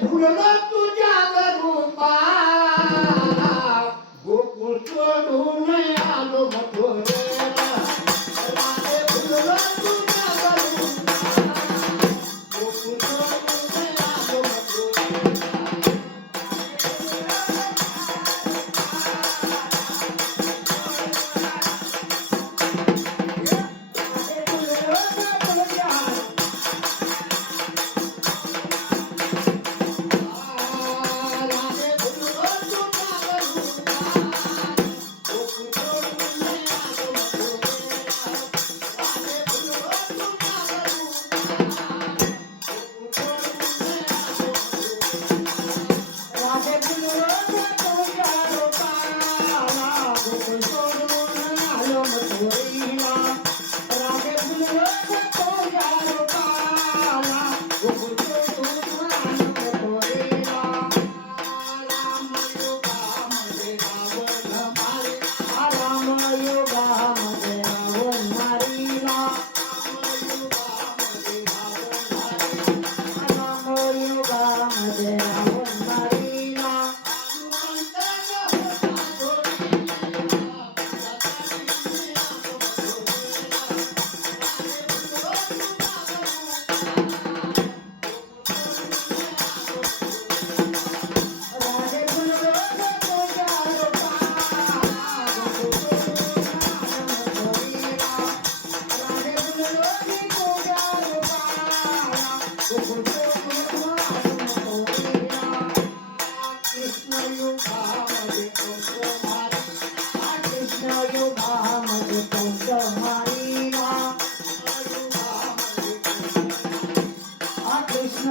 फुललो तुझ्या रूपा गोकुळ आलो मथुरेला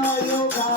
eu caí.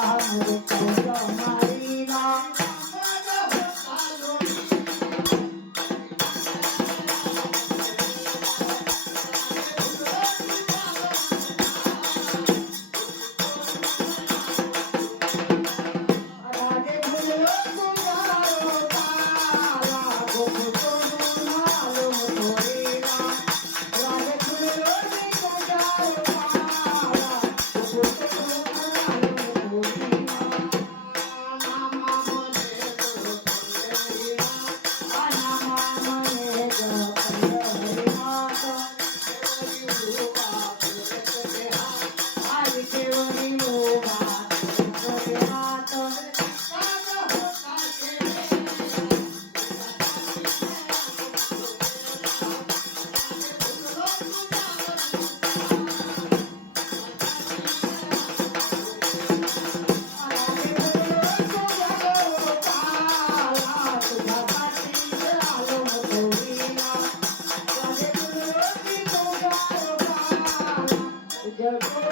Hallelujah.